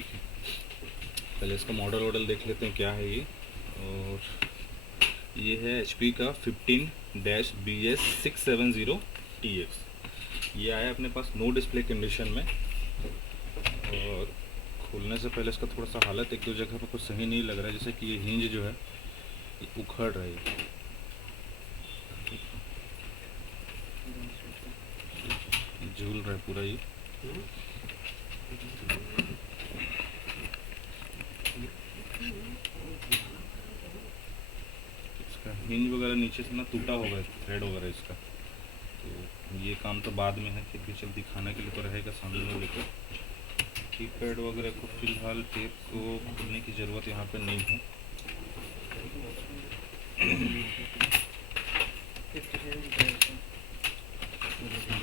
ठीक है, पहले इसका मॉडल देख लेते हैं क्या है ये। और ये है HP का 15-BS670TX। ये आया अपने पास नो डिस्प्ले कंडीशन में। और खोलने से पहले इसका थोड़ा सा हालत एक दो जगह पर कुछ सही नहीं लग रहा है, जैसे कि ये हिंज जो है ये उखड़ रही है, झूल रहा है पूरा ये। इसका हिंज वगैरह नीचे से ना टूटा होगा, थ्रेड वगैरह इसका। तो ये काम तो बाद में है, फिर भी चल दिखाने के लिए तो रहेगा सामने में लेकर। कीपैड वगैरह को फिलहाल टेप को खोलने की ज़रूरत यहाँ पे नहीं है।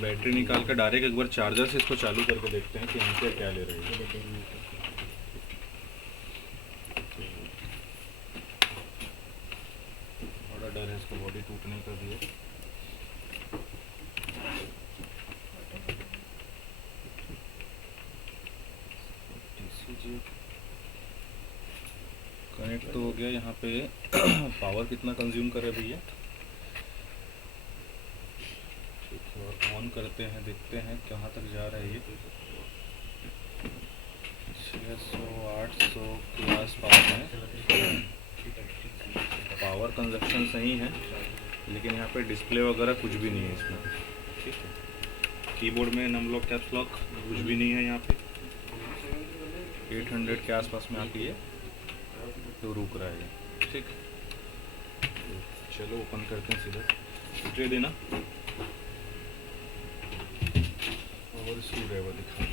बैटरी निकाल कर डायरेक्ट एक बार चार्जर से इसको चालू करके देखते हैं कि एम्पियर क्या ले रही है। बड़ा डर है इसको बॉडी टूटने का भी है। कनेक्ट तो हो गया यहाँ पे। पावर कितना कंज्यूम करे भैया, ऑन करते हैं, देखते हैं कहाँ तक जा रहा है ये। 600-800 के आसपास है। पावर कंजप्शन सही है, लेकिन यहाँ पे डिस्प्ले वगैरह कुछ भी नहीं है इसमें। ठीक है, कीबोर्ड में नम लॉक कैप्स लॉक कुछ भी नहीं है यहाँ पे। 800 के आसपास में आती है तो रुक रहा है ये। ठीक, चलो ओपन करते हैं सीधा। दे देना और स्क्रू ड्राइवर दिखा।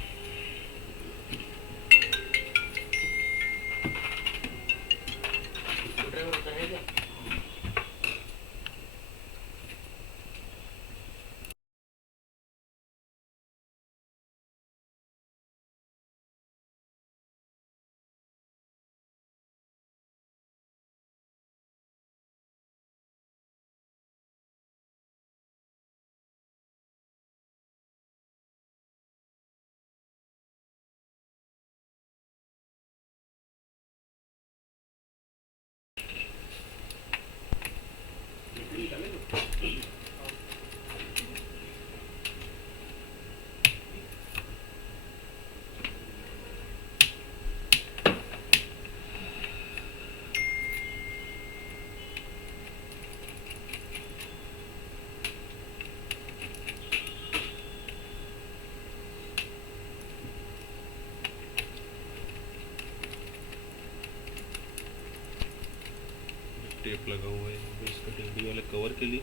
टेप लगा हुआ है इसका टेडी वाले कवर के लिए।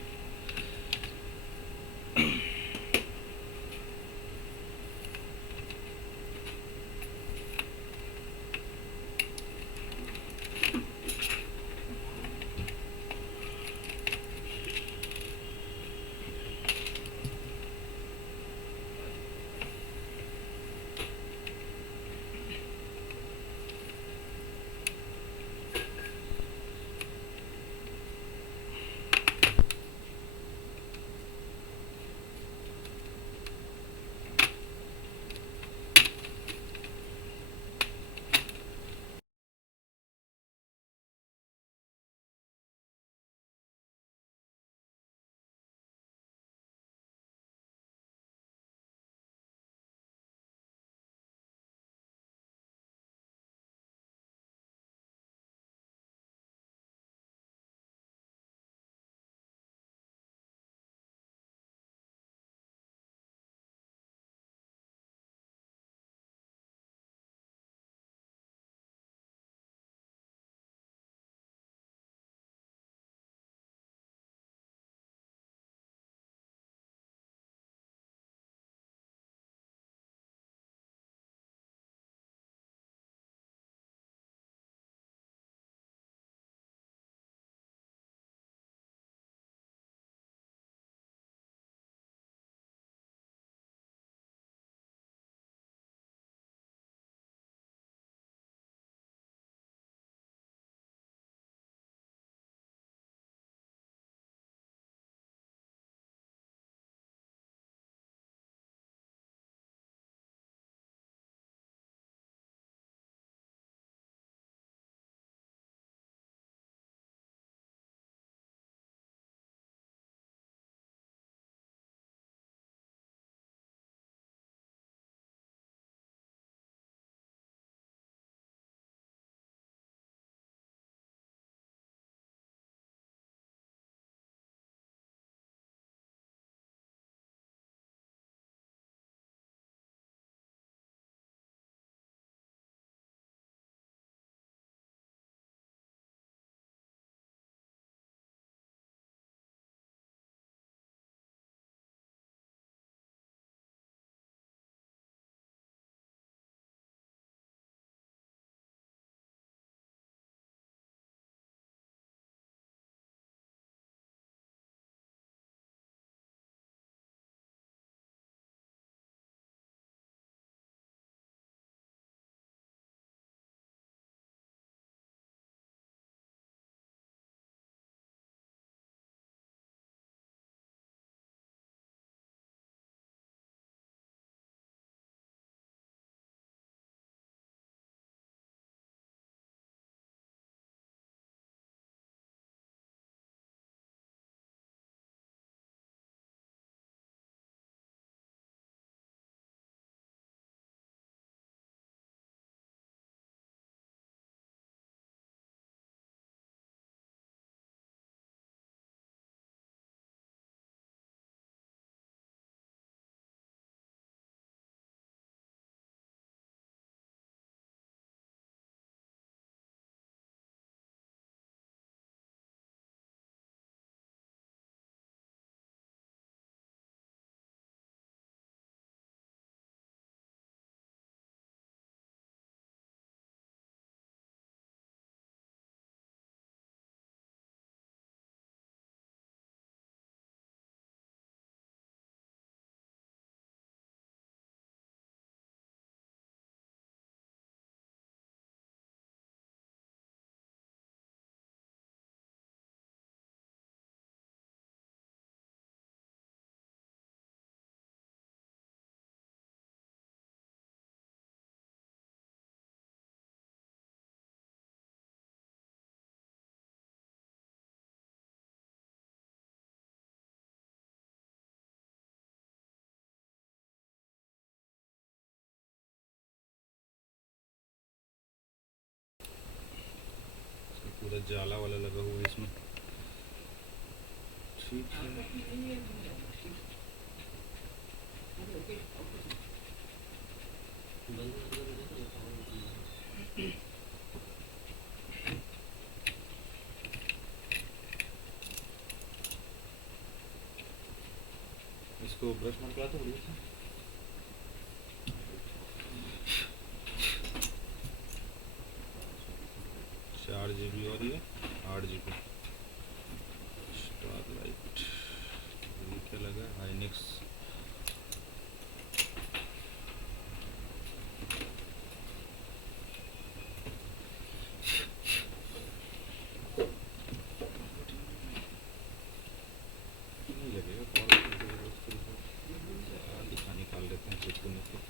ज़्यादा जाला वाला लगा हुआ है इसमें। ठीक है, इसको ब्रश मार के आता हूँ। 4 GB और ये 8 GB। स्टारलाइट, ये क्या लगा, हाइनिक्स। नहीं लगेगा, और दिखा निकाल लेते हैं कुछ नहीं तो।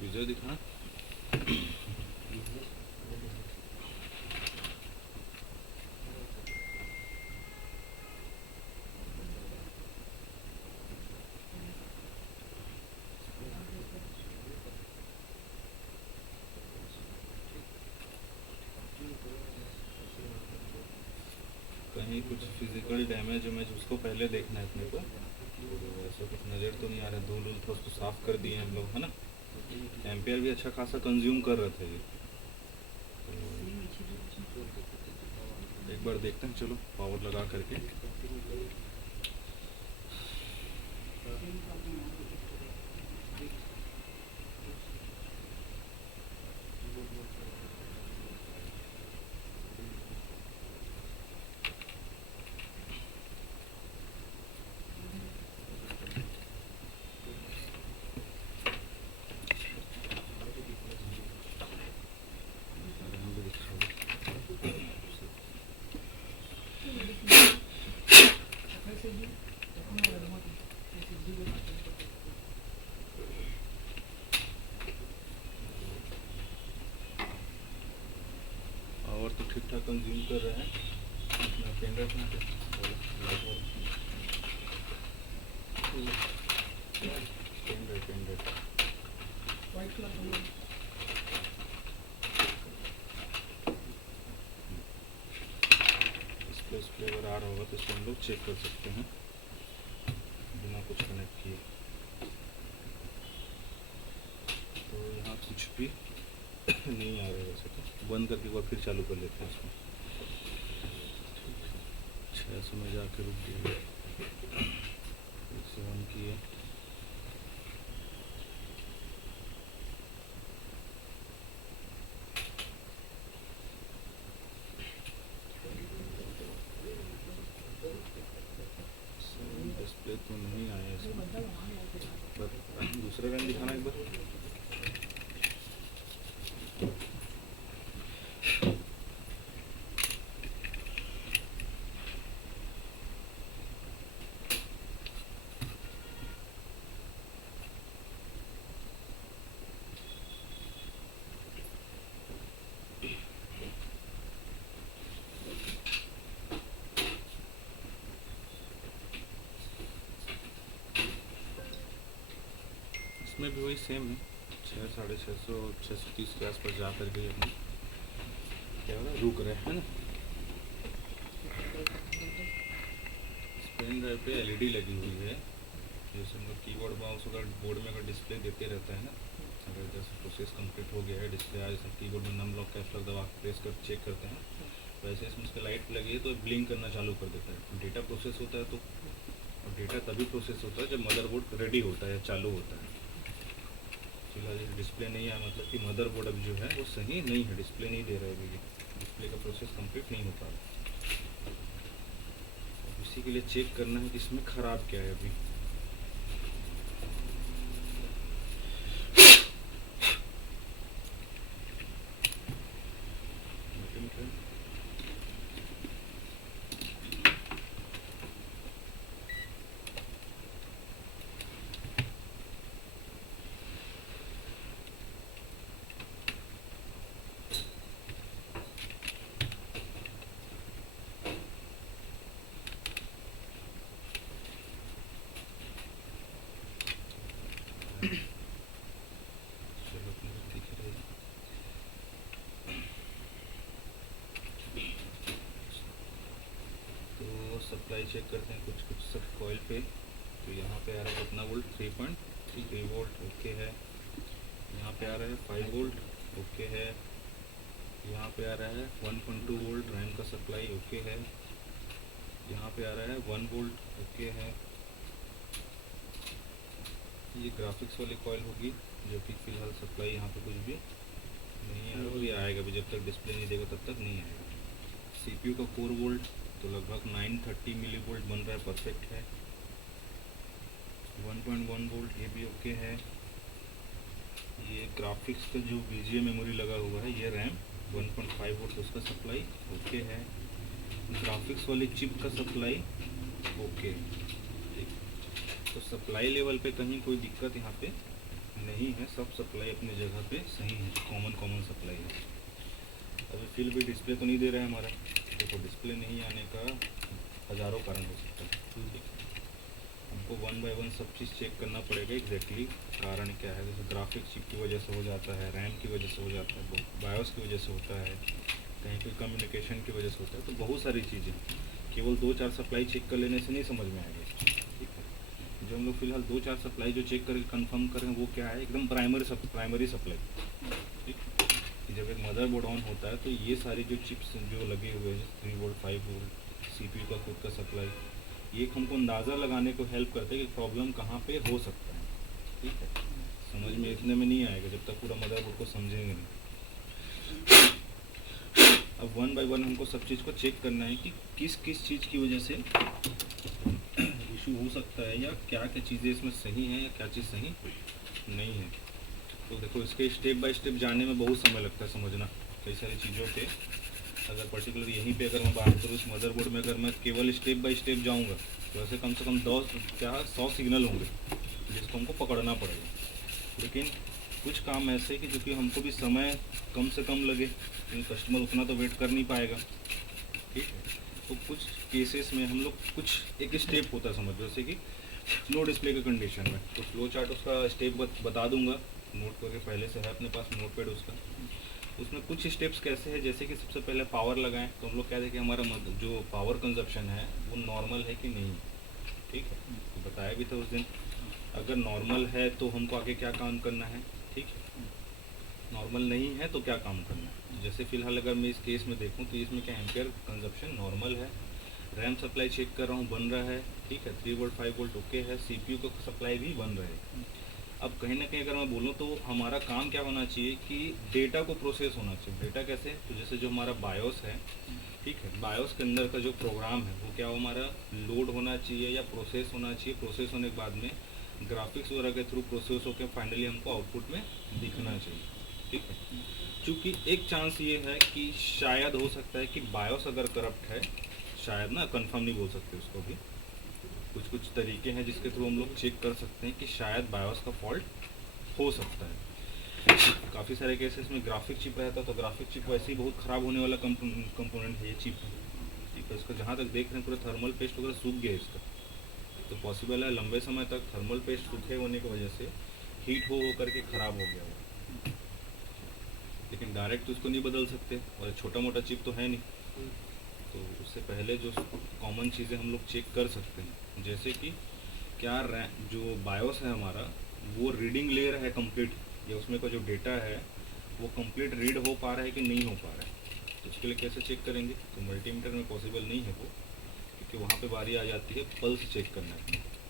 यूजर दिखा। कहीं कुछ फिजिकल डैमेज वैमेज उसको पहले देखना है अपने को। ऐसा कुछ नज़र तो नहीं आ रहा। धूल तो उसको साफ़ कर दिए हम लोग, है ना। एम्पियर भी अच्छा खासा कंज्यूम कर रहे थे ये। तो एक बार देखते हैं, चलो पावर लगा करके। पावर तो ठीक ठाक कंज्यूम कर रहे हैं। अपना पेन ड्राइव में पेन ड्राइव फ्लेवर आ रहा होगा तो इसको हम लोग चेक कर सकते हैं बिना कुछ कनेक्ट किए। तो यहाँ कुछ भी नहीं आ रहा है वैसे तो। बंद करके एक बार फिर चालू कर लेते हैं इसको। 600 में जाके रुक गया, 1 किए। डिस्प्ले तो नहीं आया इसमें, पर दूसरा रंग दिखाना एक बार। इसमें भी वही सेम है, 600, 630 के आसपास जा कर के अपनी क्या हो रहा है, रुक रहे हैं ना। पेन ड्राइव पे एलईडी लगी हुई है। जैसे मतलब कीबोर्ड माउस अगर बोर्ड में अगर डिस्प्ले देते रहता है ना, अगर जैसे प्रोसेस कंप्लीट हो गया है, डिस्प्ले आज जैसे कीबोर्ड में नम लॉक कैप्स लॉक दबा प्रेस कर चेक करते हैं, वैसे इसमें उसका लाइट लगी है तो ब्लिंक करना चालू कर देता है। डेटा प्रोसेस होता है तो, और डेटा तभी प्रोसेस होता है जब मदरबोर्ड रेडी होता है या चालू होता है। फिलहाल ये डिस्प्ले नहीं आया मतलब कि मदरबोर्ड अब जो है वो सही नहीं है, डिस्प्ले नहीं दे रहा है ये, डिस्प्ले का प्रोसेस कंप्लीट नहीं हो पा रहा। इसी के लिए चेक करना है कि इसमें ख़राब क्या है अभी। चलो अपने को दिख रहा है। तो सप्लाई चेक करते हैं कुछ कुछ सब कॉइल पे। तो यहाँ पे आ रहा है कितना वोल्ट, 3.3 वोल्ट, ओके है। यहाँ पे आ रहा है 5 वोल्ट, ओके है। यहाँ पे आ रहा है 1.2 वोल्ट रैम का सप्लाई, ओके है। यहाँ पे आ रहा है 1 वोल्ट, ओके है। ये ग्राफिक्स वाली कॉइल होगी जो कि फ़िलहाल सप्लाई यहाँ पे कुछ भी नहीं है, और ये आएगा भी, जब तक डिस्प्ले नहीं देगा तब तक नहीं आएगा। CPU का 4 वोल्ट, तो लगभग 930 मिली वोल्ट बन रहा है, परफेक्ट है। 1.1 वोल्ट ये भी ओके है। ये ग्राफिक्स का जो BGA मेमोरी लगा हुआ है, ये रैम 1.5 वोल्ट उसका सप्लाई ओके है। ग्राफिक्स वाली चिप का सप्लाई ओके, ठीक। तो सप्लाई लेवल पे कहीं कोई दिक्कत यहाँ पे नहीं है, सब सप्लाई अपनी जगह पे सही है, कॉमन सप्लाई है। अभी फिल भी डिस्प्ले तो नहीं दे रहा है हमारा, देखो डिस्प्ले नहीं आने का हज़ारों कारण हो सकता है, ठीक है। हमको 1 बाय 1 सब चीज़ चेक करना पड़ेगा एग्जैक्टली कारण क्या है। जैसे ग्राफिक्स चिप की वजह से हो जाता है, रैम की वजह से हो जाता है, बायोस की वजह से होता है, कहीं कोई कम्युनिकेशन की वजह से होता है, तो बहुत सारी चीज़ें केवल 2-4 सप्लाई चेक कर लेने से नहीं समझ में आएगी, ठीक है। जो हम लोग फिलहाल 2-4 सप्लाई जो चेक करके कंफर्म करें वो क्या है, एकदम प्राइमरी सप्लाई, ठीक। जब एक मदरबोर्ड ऑन होता है तो ये सारी जो चिप्स जो लगे हुए हैं 3 वोल्ट 5 वोल्ट CPU का खुद का सप्लाई, ये हमको अंदाज़ा लगाने को हेल्प करते हैं कि प्रॉब्लम कहाँ पे हो सकता है, ठीक है। समझ में इतने में नहीं आएगा जब तक पूरा मदरबोर्ड को समझेंगे नहीं। अब 1 बाय 1 हमको सब चीज़ को चेक करना है कि किस किस चीज़ की वजह से इशू हो सकता है, या क्या क्या चीज़ें इसमें सही हैं या क्या चीज़ सही नहीं है। तो देखो इसके स्टेप बाय स्टेप जाने में बहुत समय लगता है समझना कई सारी चीज़ों के। अगर पर्टिकुलर यहीं पे अगर मैं बात करूँ इस मदरबोर्ड में, अगर मैं केवल स्टेप बाय स्टेप जाऊँगा तो ऐसे कम से कम 100 सिग्नल होंगे जिसको हमको पकड़ना पड़ेगा। लेकिन कुछ काम ऐसे कि जो कि हमको भी समय कम से कम लगे, क्योंकि कस्टमर उतना तो वेट कर नहीं पाएगा, ठीक है। तो कुछ केसेस में हम लोग कुछ एक स्टेप होता है समझ, जैसे कि नो डिस्प्ले के कंडीशन में, तो फ्लो चार्ट उसका स्टेप बता दूंगा, नोट करके पहले से है अपने पास नोटपैड उसका। उसमें कुछ स्टेप्स कैसे हैं, जैसे कि सबसे पहले पावर लगाएं तो हम लोग क्या देखें हमारा जो पावर कंजप्शन है वो नॉर्मल है कि नहीं, ठीक है। तो बताया भी था उस दिन, अगर नॉर्मल है तो हमको आगे क्या काम करना है, ठीक है। नॉर्मल नहीं है तो क्या काम करना है। जैसे फ़िलहाल अगर मैं इस केस में देखूँ तो इसमें क्या एम्पियर कंजप्शन नॉर्मल है, रैम सप्लाई चेक कर रहा हूँ बन रहा है, ठीक है। 3 वोल्ट 5 वोल्ट ओके है, CPU का सप्लाई भी बन रहा है। अब कहीं ना कहीं अगर मैं बोलूँ तो हमारा काम क्या होना चाहिए कि डेटा को प्रोसेस होना चाहिए। डेटा कैसे, तो जैसे जो हमारा बायोस है, ठीक है, बायोस के अंदर का जो प्रोग्राम है वो क्या हो हमारा लोड होना चाहिए या प्रोसेस होना चाहिए। प्रोसेस होने के बाद में ग्राफिक्स वगैरह के थ्रू प्रोसेस होकर फाइनली हमको आउटपुट में दिखना चाहिए, ठीक है। चूँकि एक चांस ये है कि शायद हो सकता है कि बायोस अगर करप्ट है, शायद ना, कंफर्म नहीं बोल सकते उसको भी, कुछ तरीके हैं जिसके थ्रू हम लोग चेक कर सकते हैं कि शायद बायोस का फॉल्ट हो सकता है। काफ़ी सारे केसेस में ग्राफिक चिप रहता है, तो ग्राफिक चिप वैसे ही बहुत ख़राब होने वाला कंपोनेंट है ये चिप, ठीक है। इसका जहाँ तक देख रहे हैं पूरा थर्मल पेस्ट वगैरह सूख गया इसका, तो पॉसिबल है लंबे समय तक थर्मल पेस्ट सूखे होने की वजह से हीट हो करके ख़राब हो गया हो। लेकिन डायरेक्ट तो उसको नहीं बदल सकते, और छोटा मोटा चिप तो है नहीं, तो उससे पहले जो कॉमन चीज़ें हम लोग चेक कर सकते हैं, जैसे कि क्या जो बायोस है हमारा वो रीडिंग ले रहा है कंप्लीट, या उसमें का जो डेटा है वो कंप्लीट रीड हो पा रहा है कि नहीं हो पा रहा है। तो उसके लिए कैसे चेक करेंगे? तो मल्टीमीटर में पॉसिबल नहीं है वो, क्योंकि वहाँ पे बारी आ जाती है पल्स चेक करना है,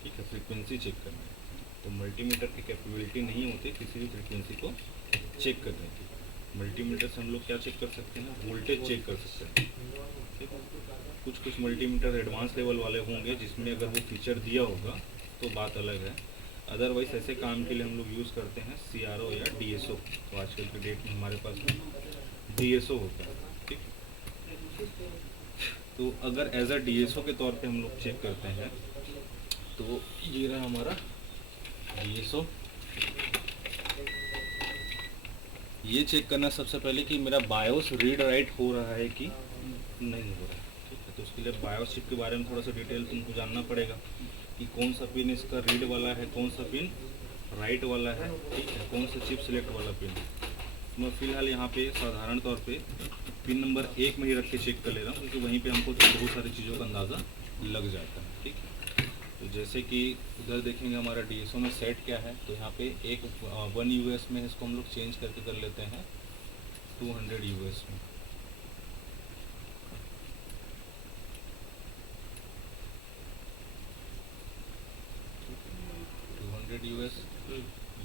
ठीक है, फ्रीक्वेंसी चेक करना है। तो मल्टीमीटर की कैपेबिलिटी नहीं होती किसी भी फ्रीक्वेंसी को चेक करने की। मल्टीमीटर से हम लोग क्या चेक कर सकते हैं? वोल्टेज चेक कर सकते हैं, ठीक है। कुछ मल्टीमीटर एडवांस लेवल वाले होंगे जिसमें अगर वो फीचर दिया होगा तो बात अलग है। अदरवाइज ऐसे काम के लिए हम लोग यूज़ करते हैं CRO या DSO। तो आजकल के डेट में हमारे पास DSO होता है, ठीक। तो अगर एज अ DSO के तौर पे हम लोग चेक करते हैं तो ये रहा हमारा DSO। ये चेक करना सबसे पहले कि मेरा बायोस रीड राइट हो रहा है कि नहीं हो रहा है, ठीक है। तो उसके लिए बायोस चिप के बारे में थोड़ा सा डिटेल तुमको जानना पड़ेगा कि कौन सा पिन इसका रीड वाला है, कौन सा पिन राइट वाला है, ठीक है, कौन सा चिप सिलेक्ट वाला पिन है। मैं फ़िलहाल यहाँ पे साधारण तौर पे पिन नंबर 1 में ही रख के चेक कर ले रहा हूँ, क्योंकि वहीं पे हमको बहुत सारी चीज़ों का अंदाज़ा लग जाता है, ठीक है। तो जैसे कि उधर देखेंगे हमारा DSO में सेट क्या है, तो यहाँ पे एक 1 US में इसको हम लोग चेंज करके कर लेते हैं 200 US में। US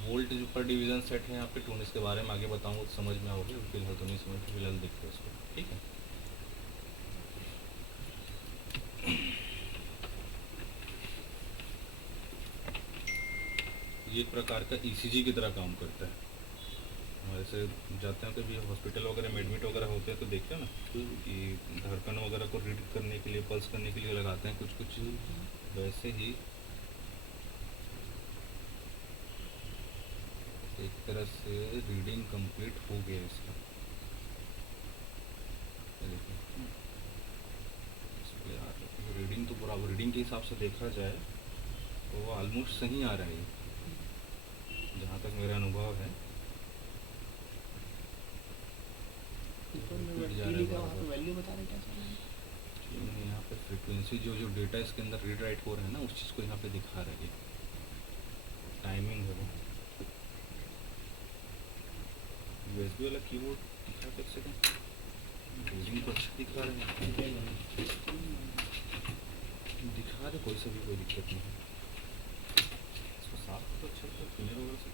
वोल्ट जो पर डिवीज़न सेट है यहाँ पे 2, इसके बारे में आगे बताऊँगा तो समझ में आओगे, फिलहाल तो नहीं समझ, फिलहाल देखते हैं इसको, ठीक है। ये एक प्रकार का ECG की तरह काम करता है। हमारे से जाते हैं कभी हॉस्पिटल वगैरह में एडमिट वगैरह होते हैं तो देखते हैं ना कि धड़कन वगैरह को रीड करने के लिए, पल्स करने के लिए लगाते हैं कुछ, वैसे ही एक तरह से रीडिंग कंप्लीट हो गया इसका। रीडिंग तो पूरा, रीडिंग के हिसाब से देखा जाए तो वो ऑलमोस्ट सही आ रहा है जहाँ तक मेरा अनुभव है। यहाँ पे फ्रीक्वेंसी जो डेटा इसके अंदर रीड राइट हो रहा है ना, उस चीज़ को यहाँ पे दिखा रहा है। टाइमिंग है वो USB वाला कीबोर्ड दिखा कर सकें, रीडिंग तो अच्छा दिखा रहे हैं, दिखा रहे कोई सा भी, कोई दिक्कत नहीं है। इसको साफ तो अच्छा से क्लियर होगा से।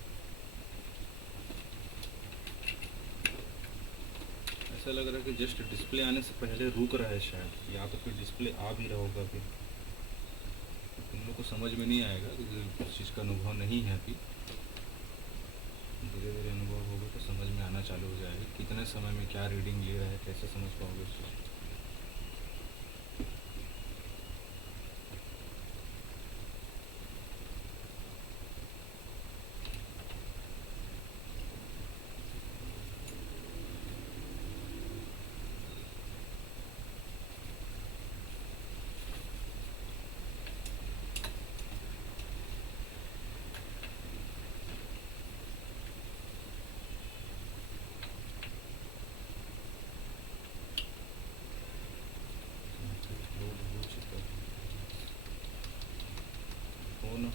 ऐसा लग रहा है कि जस्ट डिस्प्ले आने से पहले रुक रहा है शायद, या तो फिर डिस्प्ले आ भी रहा होगा अभी। तुम लोग को समझ में नहीं आएगा क्योंकि उस चीज़ का अनुभव नहीं है अभी। धीरे धीरे अनुभव होगा तो समझ में आना चालू हो जाएगा कितने समय में क्या रीडिंग ले रहा है, कैसे समझ पाओगे उस चीज़।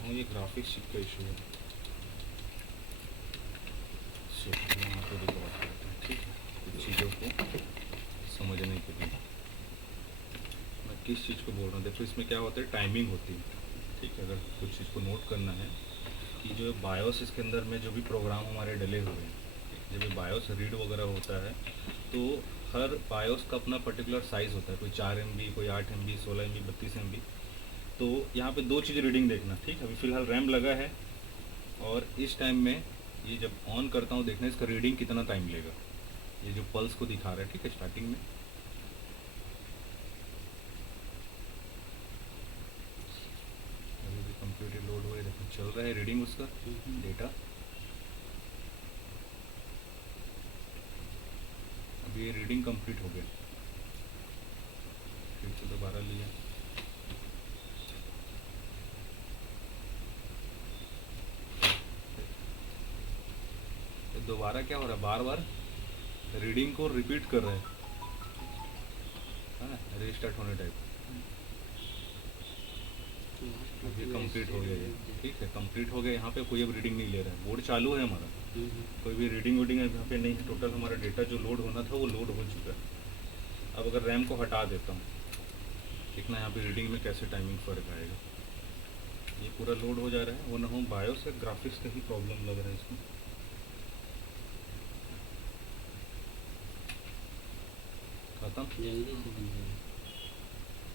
ये ग्राफिक्स चिप का इशू है, यहाँ पे रिकॉर्ड करते हैं, ठीक है, कुछ चीज़ों को समझने के लिए। मैं किस चीज़ को बोल रहा हूँ, देखो इसमें क्या होता है, टाइमिंग होती है, ठीक है। अगर कुछ चीज़ को नोट करना है कि जो बायोस इसके अंदर में जो भी प्रोग्राम हमारे डले हुए हैं, जब ये बायोस रीड वगैरह होता है तो हर बायोस का अपना पर्टिकुलर साइज़ होता है, कोई 4 MB, कोई 8 MB, 16 MB, 32 MB। तो यहाँ पे 2 चीज़ रीडिंग देखना, ठीक है। अभी फ़िलहाल रैम लगा है और इस टाइम में ये जब ऑन करता हूँ देखना इसका रीडिंग कितना टाइम लेगा, ये जो पल्स को दिखा रहा है, ठीक है, स्टार्टिंग में। अभी भी कंप्यूटर लोड हुआ है, देखो चल रहा है रीडिंग उसका डेटा। अभी ये रीडिंग कंप्लीट हो गया, फिर से दोबारा लिया, दोबारा क्या हो रहा है, बार बार रीडिंग को रिपीट कर रहे हैं, है ना, रीस्टार्ट होने टाइप। अभी ये कंप्लीट हो गया, ये ठीक है, कंप्लीट हो गया। यहाँ पे कोई अब रीडिंग नहीं ले रहा है, बोर्ड चालू है हमारा, कोई भी रीडिंग वीडिंग यहाँ पे नहीं है। टोटल हमारा डेटा जो लोड होना था वो लोड हो चुका है। अब अगर रैम को हटा देता हूँ, देखना यहाँ पे रीडिंग में कैसे टाइमिंग फ़र्क आएगा। ये पूरा लोड हो जा रहा है, वो ना हो बायोस या ग्राफिक्स का ही प्रॉब्लम लग रहा है इसमें। खत्म।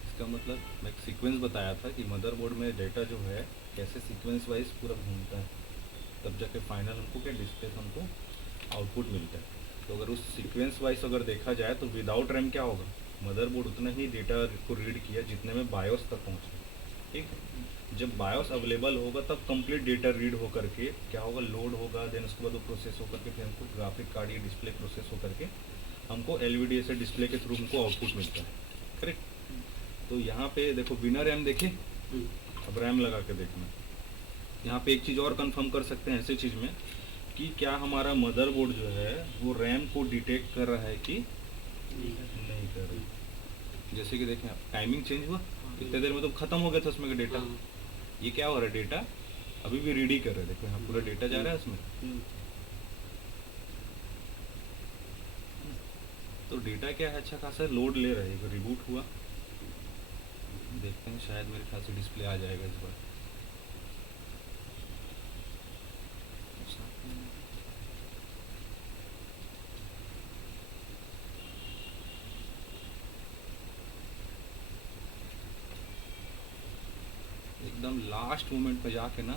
इसका मतलब मैं एक सीक्वेंस बताया था कि मदरबोर्ड में डेटा जो है कैसे सीक्वेंस वाइज पूरा घूमता है, तब जाके फाइनल हमको क्या डिस्प्ले हमको आउटपुट मिलता है। तो अगर उस सीक्वेंस वाइज अगर देखा जाए तो विदाउट रैम क्या होगा, मदरबोर्ड उतना ही डेटा को रीड किया जितने में बायोस तक पहुँचे, ठीक है। जब बायोस अवेलेबल होगा तब कंप्लीट डेटा रीड हो करके क्या होगा, लोड होगा, देन उसके बाद वो प्रोसेस हो करके फिर हमको ग्राफिक कार्ड या डिस्प्ले प्रोसेस हो करके हमको एलवीडीए से डिस्प्ले के थ्रू हमको आउटपुट मिलता है, करेक्ट। तो यहाँ पे देखो बिना रैम देखे, अब रैम लगा के देखना। यहाँ पे एक चीज़ और कंफर्म कर सकते हैं ऐसी चीज़ में कि क्या हमारा मदरबोर्ड जो है वो रैम को डिटेक्ट कर रहा है कि नहीं कर रहा है। जैसे कि देखें टाइमिंग चेंज हुआ, इतने देर में तो ख़त्म हो गया था उसमें का डेटा, ये क्या हो रहा है, डेटा अभी भी रीड ही कर रहे हैं। देखो यहाँ पूरा डेटा जा रहा है उसमें, तो डेटा क्या है अच्छा खासा लोड ले रहा है। रिबूट हुआ, देखते हैं, शायद मेरे ख्याल से डिस्प्ले आ जाएगा इस बार। एकदम लास्ट मोमेंट पे जाके ना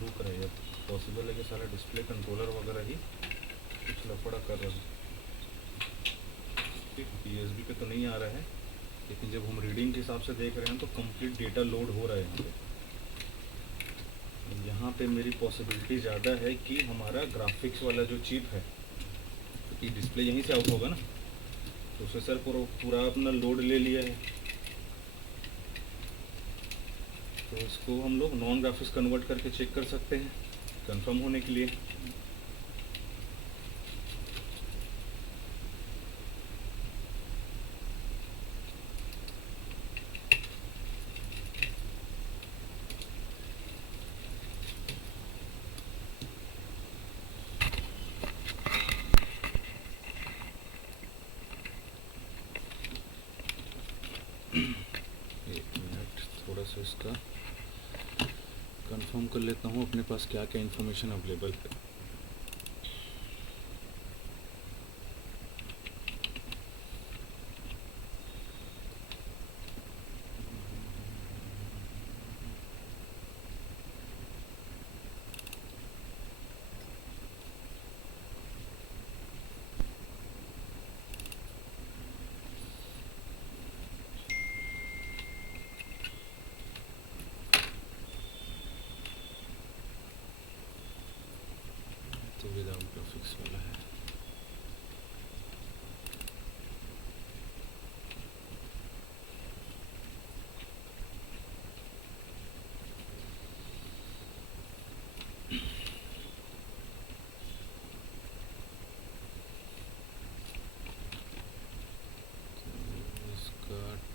रुक रहे हैं। पॉसिबल है कि सारा डिस्प्ले कंट्रोलर वगैरह ही कुछ लफड़ा कर रहा है। यूएसबी पे तो नहीं आ रहा है, लेकिन जब हम रीडिंग के हिसाब से देख रहे हैं तो कंप्लीट डेटा लोड हो रहा है यहाँ पे। यहाँ पे मेरी पॉसिबिलिटी ज़्यादा है कि हमारा ग्राफिक्स वाला जो चिप है, क्योंकि डिस्प्ले यहीं से आउट होगा ना, प्रोसेसर पूरा अपना लोड ले लिया है, तो इसको हम लोग नॉन ग्राफिक्स कन्वर्ट करके चेक कर सकते हैं कंफर्म होने के लिए। एक मिनट, थोड़ा सा इसका कंफर्म कर लेता हूँ अपने पास क्या क्या इन्फॉर्मेशन अवेलेबल है। तो विदाउट ग्राफिक्स वाला है।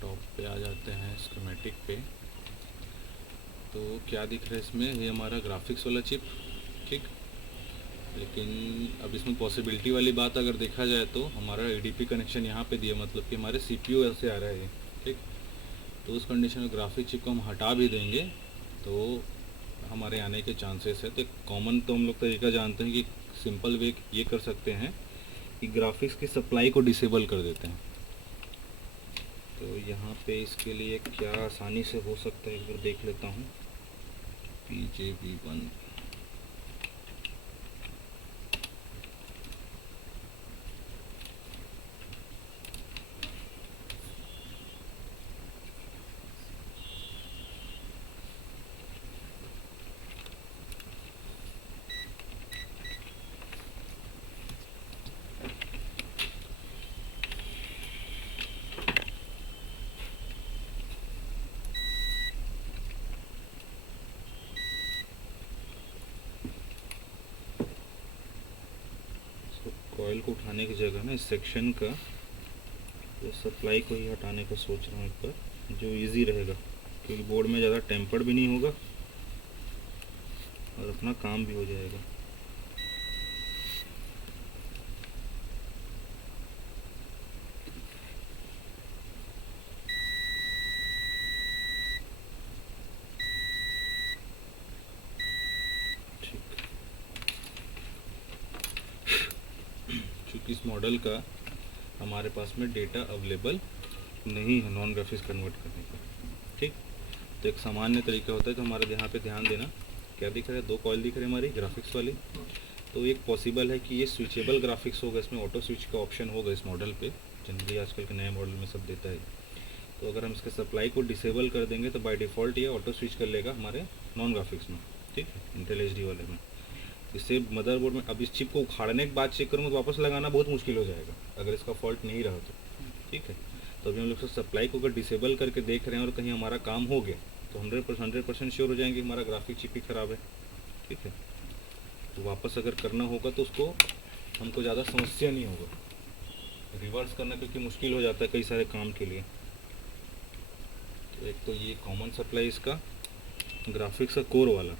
टॉप पे आ जाते हैं स्कीमेटिक पे, तो क्या दिख रहा है इसमें, ये हमारा ग्राफिक्स वाला चिप, ठीक। लेकिन अब इसमें पॉसिबिलिटी वाली बात अगर देखा जाए तो हमारा एडीपी कनेक्शन यहाँ पे दिया, मतलब कि हमारे सीपीयू से आ रहा है ये, ठीक। तो उस कंडीशन में ग्राफिक चिप को हम हटा भी देंगे तो हमारे आने के चांसेस है। तो कॉमन तो हम लोग तरीका जानते हैं कि सिंपल वे ये कर सकते हैं कि ग्राफिक्स की सप्लाई को डिसेबल कर देते हैं। तो यहाँ पे इसके लिए क्या आसानी से हो सकता है एक बार देख लेता हूँ। PJB1 कॉइल को उठाने की जगह ना इस सेक्शन का सप्लाई को ही हटाने का सोच रहा हूँ एक बार, जो इजी रहेगा क्योंकि बोर्ड में ज़्यादा टेम्पर्ड भी नहीं होगा और अपना काम भी हो जाएगा। ठीक, चूँकि इस मॉडल का हमारे पास में डेटा अवेलेबल नहीं है नॉन ग्राफिक्स कन्वर्ट करने का। ठीक, तो एक सामान्य तरीका होता है, तो हमारा यहाँ पे ध्यान देना, क्या दिख रहा है, 2 कॉइल दिख रही है हमारी ग्राफिक्स वाली। तो एक पॉसिबल है कि ये स्विचेबल ग्राफिक्स होगा, इसमें ऑटो स्विच का ऑप्शन होगा इस मॉडल पे, जनरली आजकल के नए मॉडल में सब देता है। तो अगर हम इसके सप्लाई को डिसेबल कर देंगे तो बाय डिफ़ॉल्ट ये ऑटो स्विच कर लेगा हमारे नॉन ग्राफिक्स में। ठीक है, इंटेल एचडी वाले में। इससे मदरबोर्ड में अब इस चिप को उखाड़ने के बाद चेक करूँगा तो वापस लगाना बहुत मुश्किल हो जाएगा अगर इसका फॉल्ट नहीं रहा तो। ठीक है, तो अभी हम लोग सप्लाई को अगर डिसेबल करके देख रहे हैं और कहीं हमारा काम हो गया तो 100% श्योर हो जाएंगे हमारा ग्राफिक चिप ही ख़राब है। ठीक है, तो वापस अगर करना होगा तो उसको हमको ज़्यादा समस्या नहीं होगा रिवर्स करना, क्योंकि मुश्किल हो जाता है कई सारे काम के लिए। तो एक तो ये कॉमन सप्लाई इसका ग्राफिक्स का कोर वाला,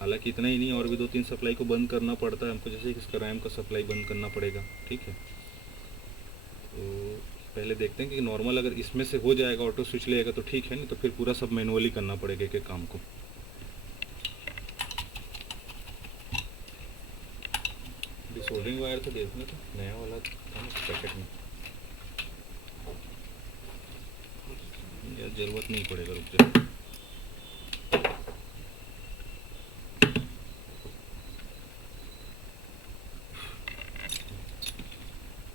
हालांकि इतना ही नहीं और भी 2-3 सप्लाई को बंद करना पड़ता है हमको, जैसे कि इसका रैम का सप्लाई बंद करना पड़ेगा। ठीक है, तो पहले देखते हैं कि नॉर्मल अगर इसमें से हो जाएगा ऑटो स्विच लेगा तो ठीक है, नहीं तो फिर पूरा सब मैनुअली करना पड़ेगा एक एक काम को। सोल्डरिंग वायर तो देखना था, नया वाला था ना पैकेट में, यार ज़रूरत नहीं पड़ेगा, रुक जाए।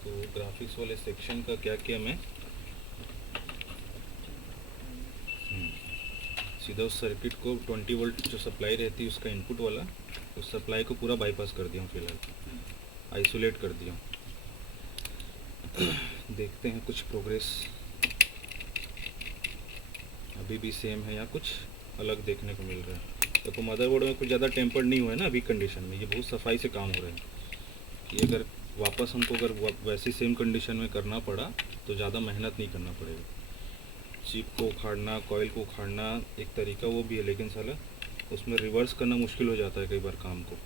तो ग्राफिक्स वाले सेक्शन का क्या किया मैं, सीधा उस सर्किट को 20 वोल्ट जो सप्लाई रहती है उसका इनपुट वाला, उस सप्लाई को पूरा बाईपास कर दिया हूँ, फिलहाल आइसोलेट कर दिया हूँ। देखते हैं कुछ प्रोग्रेस अभी भी सेम है या कुछ अलग देखने को मिल रहा है। तो मदरबोर्ड में कुछ ज़्यादा टेम्पर्ड नहीं हुआ है ना अभी कंडीशन में, ये बहुत सफाई से काम हो रहा है कि अगर वापस हमको अगर वैसी सेम कंडीशन में करना पड़ा तो ज़्यादा मेहनत नहीं करना पड़ेगा। चिप को उखाड़ना, कॉइल को उखाड़ना एक तरीका वो भी है, लेकिन साला उसमें रिवर्स करना मुश्किल हो जाता है कई बार काम को।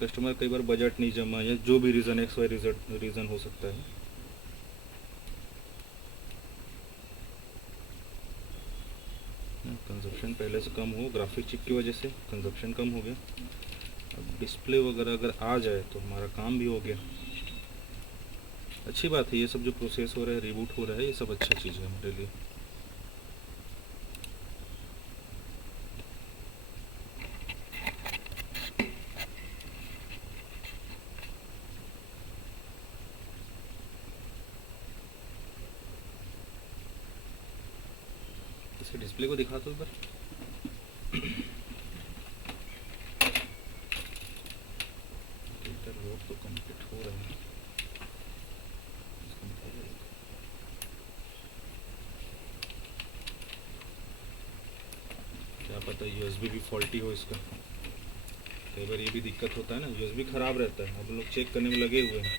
कस्टमर कई बार बजट नहीं जमा या जो भी रीज़न एक्स वाई रीज़न हो सकता है। कंजप्शन पहले से कम हो, ग्राफिक चिप की वजह से कंजप्शन कम हो गया। अब डिस्प्ले वगैरह अगर आ जाए तो हमारा काम भी हो गया। अच्छी बात है, ये सब जो प्रोसेस हो रहा है, रिबूट हो रहा है, ये सब अच्छा चीज़ है हमारे लिए। इसके डिस्प्ले को दिखा दो एक बार। लोड तो कंप्लीट हो रहा है, क्या पता यूएसबी भी फॉल्टी हो इसका, कई बार ये भी दिक्कत होता है ना, यूएसबी ख़राब रहता है। अब लोग चेक करने में लगे हुए हैं।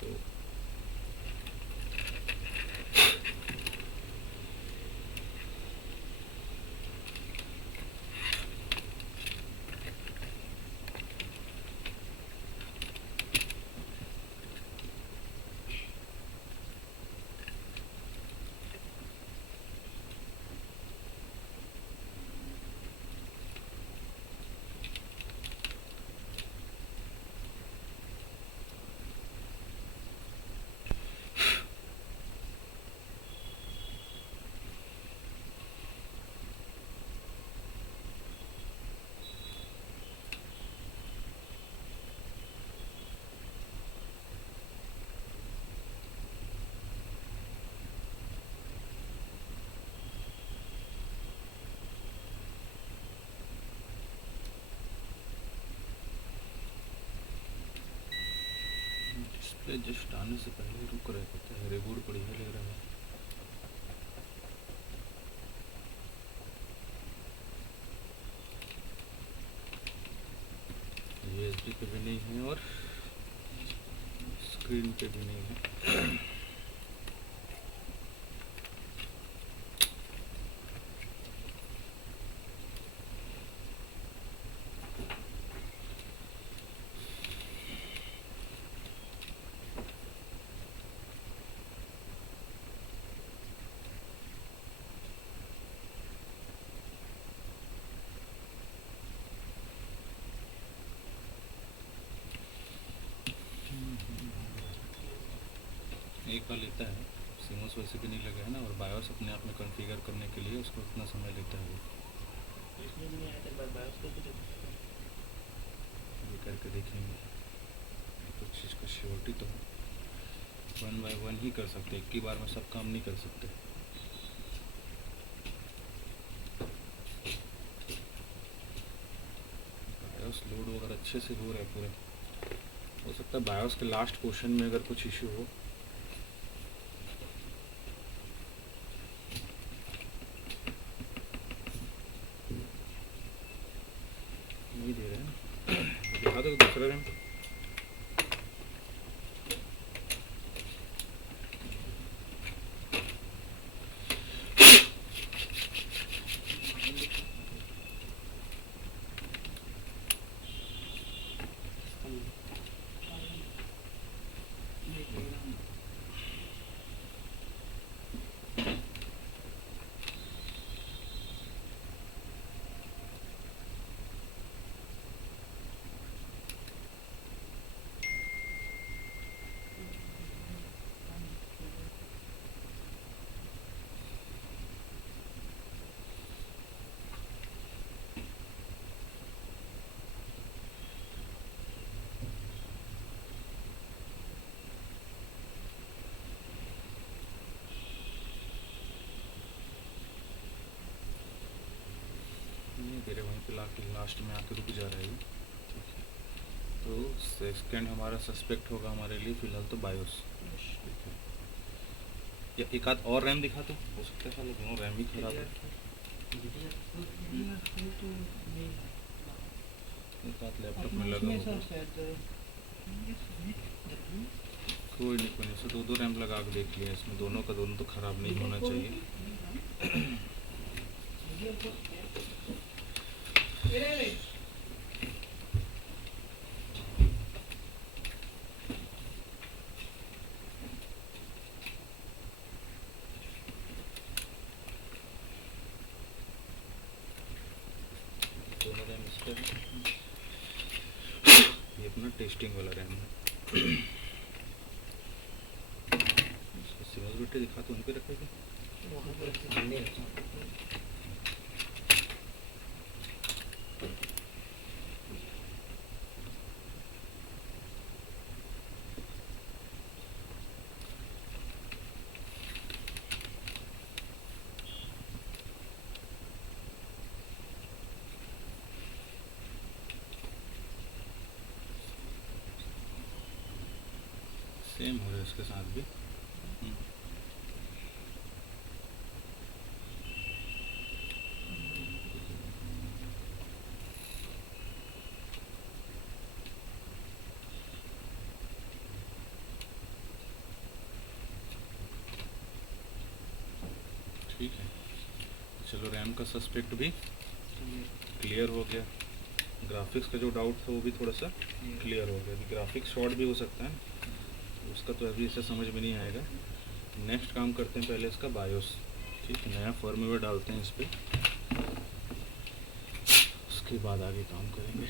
तो डिस्प्ले जस्ट आने से पहले रुक रहे होते हैं, रिबूट बढ़िया ले रहा है। यूएसबी पे भी नहीं है और स्क्रीन पे भी नहीं है। एक बार लेता है, सीमोस वैसे भी नहीं लगा है ना, और बायोस अपने आप में कॉन्फ़िगर करने के लिए उसको इतना समय लेता है वो। इसमें भी नहीं आया था, बायोस को भी ये करके देखेंगे, कुछ चीज़ का श्योरिटी तो है। 1 बाय 1 ही कर सकते, एक ही बार में सब काम नहीं कर सकते। बायोस लोड वगैरह अच्छे से हो रहा है पूरे। हो सकता है बायोस के लास्ट पोर्शन में अगर कुछ इशू हो। नहीं दे रहे हैं, दिखा दो दूसरा रैम। तेरे वहीं पे लास्ट में आके रुक जा रहा है ये, ठीक है। तो सेकंड हमारा सस्पेक्ट होगा हमारे लिए फ़िलहाल तो बायोस, ठीक है। या एक आध और रैम दिखा दो, हो सकता है साले दोनों रैम ही खराब है। एक आध लैपटॉप में लगा होगा, कोई नहीं से दो रैम लगा के देख लिया इसमें, दोनों का दोनों तो ख़राब नहीं होना चाहिए। दोनों रैम इस पर है, ये अपना टेस्टिंग वाला रैम है। सिमोस बेटे दिखा तो उनके रखेगा सेम हो रहा है इसके साथ भी। ठीक है, चलो रैम का सस्पेक्ट भी क्लियर हो गया। ग्राफिक्स का जो डाउट था वो भी थोड़ा सा क्लियर हो गया, ग्राफिक्स शॉर्ट भी हो सकता है, उसका तो अभी ऐसे समझ में नहीं आएगा। नेक्स्ट काम करते हैं पहले इसका बायोस, ठीक है, नया फर्मवेयर डालते हैं इस पर, उसके बाद आगे काम करेंगे।